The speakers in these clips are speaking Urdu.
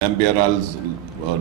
MBRLs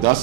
10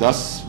10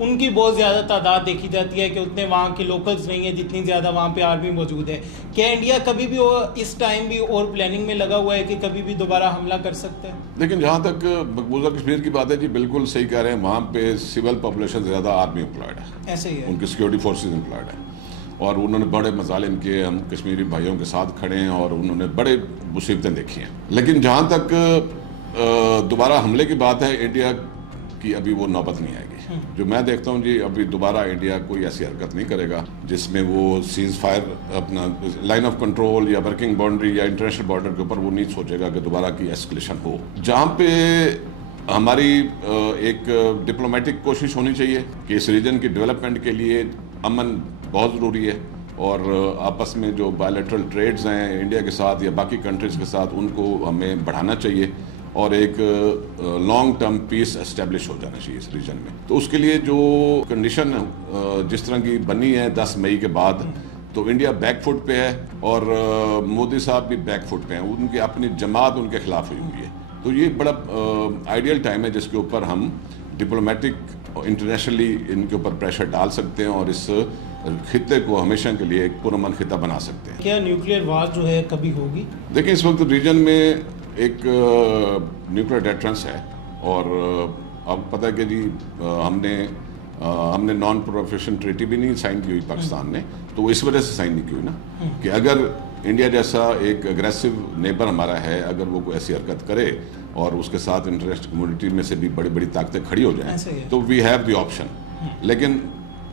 ان کی بہت زیادہ تعداد دیکھی جاتی ہے کہ اتنے وہاں کے لوکلز نہیں ہیں جتنی زیادہ وہاں پہ آرمی موجود ہے. کیا انڈیا کبھی بھی اس ٹائم بھی اور پلاننگ میں لگا ہوا ہے کہ کبھی بھی دوبارہ حملہ کر سکتے ہیں؟ لیکن جہاں تک مقبوضہ کشمیر کی بات ہے جی بالکل صحیح کہہ رہے ہیں, وہاں پہ سول پاپولیشن زیادہ آرمی امپلائڈ ہے, ایسے ہی ہے, ان کی سیکورٹی فورسز امپلائڈ ہیں, اور انہوں نے بڑے مظالم کیے, ہم کشمیری بھائیوں کے ساتھ کھڑے ہیں اور انہوں نے بڑے مصیبتیں دیکھی ہیں. لیکن جہاں تک دوبارہ حملے کی بات ہے, انڈیا کی ابھی وہ نوبت نہیں آئے گی. جو میں دیکھتا ہوں جی ابھی دوبارہ انڈیا کوئی ایسی حرکت نہیں کرے گا جس میں وہ سیز فائر اپنا لائن آف کنٹرول یا ورکنگ باؤنڈری یا انٹرنیشنل بارڈر کے اوپر وہ نہیں سوچے گا کہ دوبارہ کی ایسکلیشن ہو. جہاں پہ ہماری ایک ڈپلومیٹک کوشش ہونی چاہیے کہ اس ریجن کی ڈیولپمنٹ کے لیے امن بہت ضروری ہے, اور آپس میں جو بائیلیٹرل ٹریڈز ہیں انڈیا کے ساتھ یا باقی کنٹریز کے ساتھ ان کو ہمیں بڑھانا چاہیے, اور ایک لانگ ٹرم پیس اسٹیبلش ہو جانا چاہیے اس ریجن میں. تو اس کے لیے جو کنڈیشن جس طرح کی بنی ہے 10 مئی کے بعد, تو انڈیا بیک فٹ پہ ہے اور مودی صاحب بھی بیک فٹ پہ ہیں, ان کی اپنی جماعت ان کے خلاف ہوئی ہوئی ہے. تو یہ بڑا آئیڈیل ٹائم ہے جس کے اوپر ہم ڈپلومیٹک انٹرنیشنلی ان کے اوپر پریشر ڈال سکتے ہیں اور اس خطے کو ہمیشہ کے لیے ایک پرامن خطہ بنا سکتے ہیں. کیا نیوکلیئر وار جو ہے کبھی ہوگی؟ دیکھیں اس وقت ریجن میں ایک نیوکلیئر ڈیٹرنس ہے, اور اب پتہ ہے کہ جی ہم نے نان پروفیشن ٹریٹی بھی نہیں سائن کی ہوئی پاکستان نے, تو وہ اس وجہ سے سائن نہیں کی ہوئی نا کہ اگر انڈیا جیسا ایک اگریسو نیبر ہمارا ہے, اگر وہ کوئی ایسی حرکت کرے اور اس کے ساتھ انٹرنیشنل کمیونٹی میں سے بھی بڑی بڑی طاقتیں کھڑی ہو جائیں تو وی ہیو دی آپشن. لیکن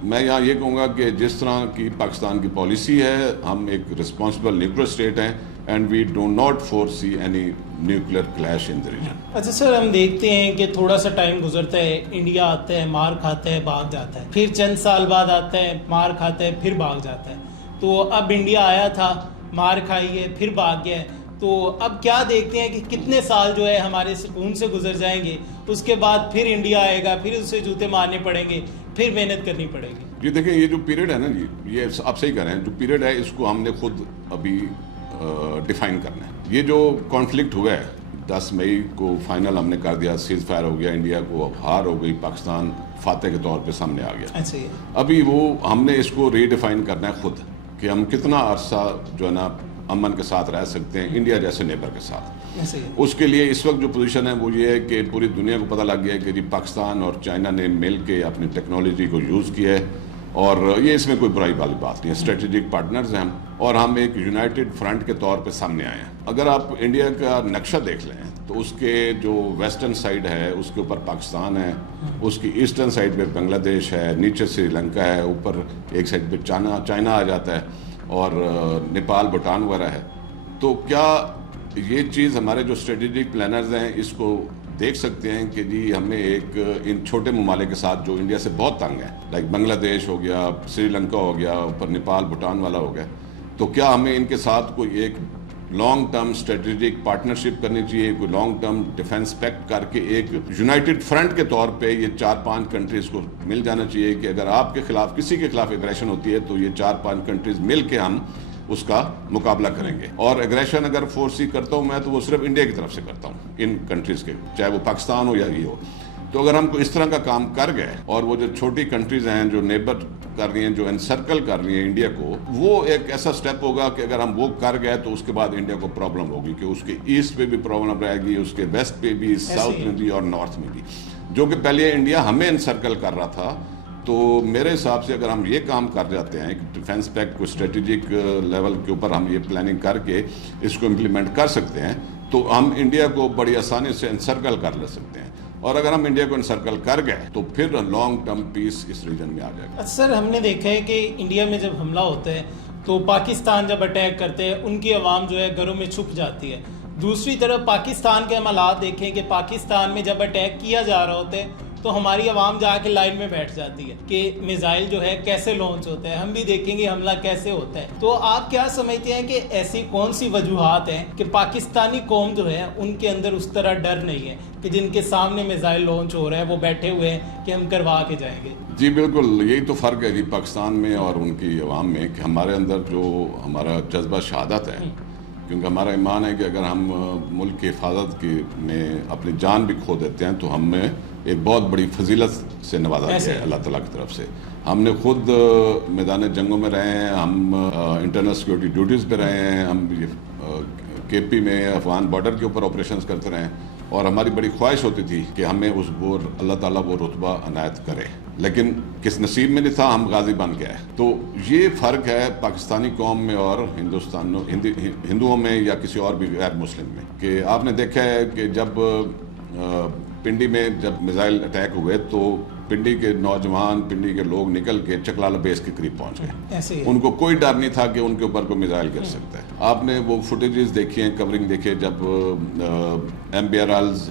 میں یہاں یہ کہوں گا کہ جس طرح کی پاکستان کی پالیسی ہے, ہم ایک رسپانسبل نیوکلیئر اسٹیٹ ہیں and we do not foresee any nuclear clash in the region. اچھا سر, ہم دیکھتے ہیں کہ تھوڑا سا ٹائم گزرتا ہے, انڈیا آتا ہے, مار کھاتا ہے, بھاگ جاتا ہے, پھر چند سال بعد آتا ہے, مار کھاتا ہے, پھر بھاگ جاتا ہے. تو اب انڈیا آیا تھا, مار کھائی ہے, پھر بھاگ گیا ہے, تو اب کیا دیکھتے ہیں کہ کتنے سال جو ہے ہمارے سکون سے گزر جائیں گے, اس کے بعد پھر انڈیا آئے گا, پھر اسے جوتے مارنے پڑیں گے, پھر محنت کرنی پڑے گی. جی دیکھیں یہ جو پیریڈ ہے نا جی, یہ آپ صحیح کہہ رہے ہیں, جو پیریڈ ہے اس کو ہم نے خود ابھی ڈیفائن کرنا ہے. یہ جو کانفلکٹ ہوا ہے 10 مئی کو فائنل ہم نے کر دیا, سیز فائر ہو گیا, انڈیا کو ہار ہو گئی, پاکستان فاتح کے طور پہ سامنے آ گیا. ابھی وہ ہم نے اس کو ری ڈیفائن کرنا ہے خود کہ ہم کتنا عرصہ جو ہے نا امن کے ساتھ رہ سکتے ہیں انڈیا جیسے نیبر کے ساتھ. اس کے لیے اس وقت جو پوزیشن ہے وہ یہ ہے کہ پوری دنیا کو پتہ لگ گیا ہے کہ جی پاکستان اور چائنا نے مل کے اپنی ٹیکنالوجی کو یوز کیا ہے, اور یہ اس میں کوئی برائی والی بات نہیں ہے, اسٹریٹجک پارٹنرز ہیں ہم, اور ہم ایک یونائٹڈ فرنٹ کے طور پہ سامنے آئے ہیں. اگر آپ انڈیا کا نقشہ دیکھ لیں تو اس کے جو ویسٹرن سائڈ ہے اس کے اوپر پاکستان ہے, اس کی ایسٹرن سائڈ پہ بنگلہ دیش ہے, نیچے سری لنکا ہے, اوپر ایک سائڈ پہ چائنا آ جاتا ہے, اور نیپال بھوٹان وغیرہ ہے. تو کیا یہ چیز ہمارے جو اسٹریٹجک پلانرز ہیں اس کو دیکھ سکتے ہیں کہ جی ہمیں ایک ان چھوٹے ممالک کے ساتھ جو انڈیا سے بہت تنگ ہے, لائک بنگلہ دیش ہو گیا, سری لنکا ہو گیا, اوپر نیپال بھوٹان والا ہو گیا, تو کیا ہمیں ان کے ساتھ کوئی ایک لانگ ٹرم اسٹریٹجک پارٹنرشپ کرنی چاہیے, کوئی لانگ ٹرم ڈیفنس پیکٹ کر کے ایک یونائٹڈ فرنٹ کے طور پہ یہ 4-5 کنٹریز کو مل جانا چاہیے کہ اگر آپ کے خلاف کسی کے خلاف ایگریشن ہوتی ہے تو یہ 4-5 کنٹریز مل کے ہم اس کا مقابلہ کریں گے. اور ایگریشن اگر فورسی کرتا ہوں میں تو وہ صرف انڈیا کی طرف سے کرتا ہوں ان کنٹریز کے, چاہے وہ پاکستان ہو یا یہ ہو. تو اگر ہم کو اس طرح کا کام کر گئے اور وہ جو چھوٹی کنٹریز ہیں جو نیبر کر رہی ہیں, جو انسرکل کر رہی ہیں انڈیا کو, وہ ایک ایسا سٹیپ ہوگا کہ اگر ہم وہ کر گئے تو اس کے بعد انڈیا کو پرابلم ہوگی کہ اس کے ایسٹ پہ بھی پرابلم رہے گی, اس کے ویسٹ پہ بھی, ساؤتھ میں بھی اور نارتھ میں بھی, جو کہ پہلے انڈیا ہمیں انسرکل کر رہا تھا. تو میرے حساب سے اگر ہم یہ کام کر جاتے ہیں کہ ڈیفنس پیکٹ کو اسٹریٹجک لیول کے اوپر ہم یہ پلاننگ کر کے اس کو امپلیمنٹ کر سکتے ہیں تو ہم انڈیا کو بڑی آسانی سے انسرکل کر لے سکتے ہیں. اور اگر ہم انڈیا کو انسرکل کر گئے تو پھر لانگ ٹرم پیس اس ریجن میں آ جائے گا. سر ہم نے دیکھا ہے کہ انڈیا میں جب حملہ ہوتا ہے تو پاکستان جب اٹیک کرتے ہیں ان کی عوام جو ہے گھروں میں چھپ جاتی ہے. دوسری طرف پاکستان کے حالات دیکھیں کہ پاکستان میں جب اٹیک کیا جا رہا ہوتا ہے تو ہماری عوام جا کے لائن میں بیٹھ جاتی ہے کہ میزائل جو ہے کیسے لانچ ہوتا ہے, ہم بھی دیکھیں گے حملہ کیسے ہوتا ہے. تو آپ کیا سمجھتے ہیں کہ ایسی کون سی وجوہات ہیں کہ پاکستانی قوم جو ہے ان کے اندر اس طرح ڈر نہیں ہے کہ جن کے سامنے میزائل لانچ ہو رہا ہے وہ بیٹھے ہوئے ہیں کہ ہم کروا کے جائیں گے؟ جی بالکل, یہی تو فرق ہے جی پاکستان میں اور ان کی عوام میں کہ ہمارے اندر جو ہمارا جذبہ شہادت ہے کیونکہ ہمارا ایمان ہے کہ اگر ہم ملک کی حفاظت کی میں اپنی جان بھی کھو دیتے ہیں تو ہمیں ایک بہت بڑی فضیلت سے نوازا گیا ہے اللہ تعالیٰ کی طرف سے. ہم نے خود میدان جنگوں میں رہے ہیں, ہم انٹرنل سیکورٹی ڈیوٹیز پہ رہے ہیں, ہم کے پی میں افغان بارڈر کے اوپر آپریشنز کرتے رہے ہیں, اور ہماری بڑی خواہش ہوتی تھی کہ ہمیں اللہ تعالیٰ وہ رتبہ عنایت کرے, لیکن کس نصیب میں نہیں تھا, ہم غازی بن گئے. تو یہ فرق ہے پاکستانی قوم میں اور ہندوؤں میں یا کسی اور بھی غیر مسلم میں, کہ آپ نے دیکھا ہے کہ جب پنڈی میں جب میزائل اٹیک ہوئے تو پنڈی کے نوجوان, پنڈی کے لوگ نکل کے چکلالہ بیس کے قریب پہنچ گئے. ان کو کوئی ڈر نہیں تھا کہ ان کے اوپر کوئی میزائل گر سکتا ہے. آپ نے وہ فوٹیجز دیکھی ہیں, کورنگ دیکھے, جب MBRLs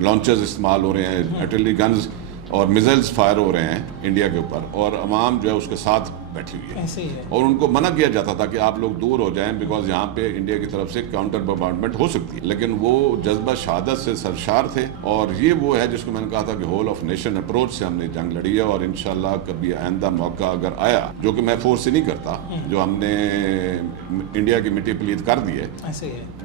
لانچرز استعمال ہو رہے ہیں, آرٹلری گنز اور میزائلز فائر ہو رہے ہیں انڈیا کے اوپر, اور عوام جو ہے اس کے ساتھ بیٹھی ہوئی ہے, اور ان کو منع کیا جاتا تھا کہ آپ لوگ دور ہو جائیں بیکاز یہاں پہ انڈیا کی طرف سے کاؤنٹر بمبارڈمنٹ ہو سکتی ہے. لیکن وہ جذبہ شہادت سے سرشار تھے, اور یہ وہ ہے جس کو میں نے کہا تھا کہ ہول آف نیشن اپروچ سے ہم نے جنگ لڑی ہے, اور انشاءاللہ کبھی آئندہ موقع اگر آیا, جو کہ میں فورس سے نہیں کرتا, جو ہم نے انڈیا کی مٹی پلید کر دی ہے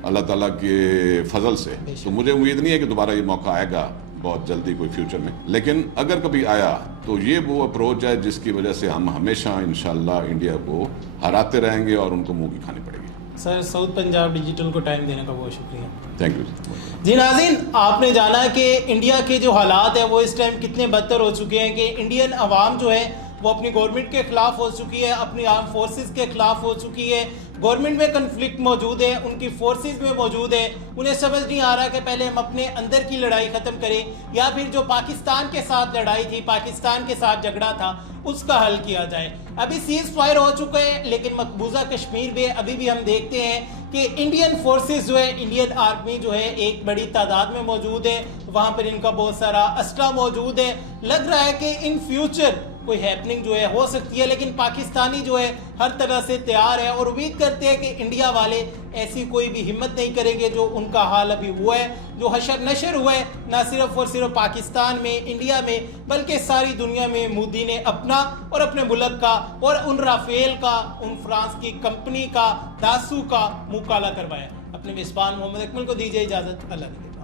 اللہ تعالیٰ کے فضل سے, تو مجھے امید نہیں ہے کہ دوبارہ یہ موقع آئے گا بہت جلدی کوئی فیوچر میں, لیکن اگر کبھی آیا تو یہ وہ اپروچ ہے جس کی وجہ سے ہم ہمیشہ انشاءاللہ انڈیا کو ہراتے رہیں گے اور ان کو منہ کی کھانی پڑے گی. سر, ساؤتھ پنجاب ڈیجیٹل کو ٹائم دینے کا بہت شکریہ. Thank you. جی ناظرین, آپ نے جانا کہ انڈیا کے جو حالات ہیں وہ اس ٹائم کتنے بدتر ہو چکے ہیں کہ انڈین عوام جو ہے وہ اپنی گورنمنٹ کے خلاف ہو چکی ہے, اپنی آرم فورسز کے خلاف ہو چکی ہے. گورنمنٹ میں کنفلکٹ موجود ہے, ان کی فورسز میں موجود ہے. انہیں سمجھ نہیں آ رہا کہ پہلے ہم اپنے اندر کی لڑائی ختم کریں یا پھر جو پاکستان کے ساتھ لڑائی تھی, پاکستان کے ساتھ جھگڑا تھا, اس کا حل کیا جائے. ابھی سیز فائر ہو چکے ہیں, لیکن مقبوضہ کشمیر میں ابھی بھی ہم دیکھتے ہیں کہ انڈین فورسز جو ہے, انڈین آرمی جو ہے ایک بڑی تعداد میں موجود ہے, وہاں پر ان کا بہت سارا اسلحہ موجود ہے. لگ رہا ہے کہ ان فیوچر کوئی ہیپننگ جو ہے ہو سکتی ہے, لیکن پاکستانی جو ہے ہر طرح سے تیار ہے, اور امید کرتے ہیں کہ انڈیا والے ایسی کوئی بھی ہمت نہیں کریں گے جو ان کا حال ابھی ہوا ہے, جو حشر نشر ہوا ہے نہ صرف اور صرف پاکستان میں, انڈیا میں, بلکہ ساری دنیا میں. مودی نے اپنا اور اپنے ملک کا اور ان رافیل کا, ان فرانس کی کمپنی کا, داسو کا منہ کالا کروایا. اپنے میزبان محمد اکمل کو دیجیے اجازت. اللہ حافظ.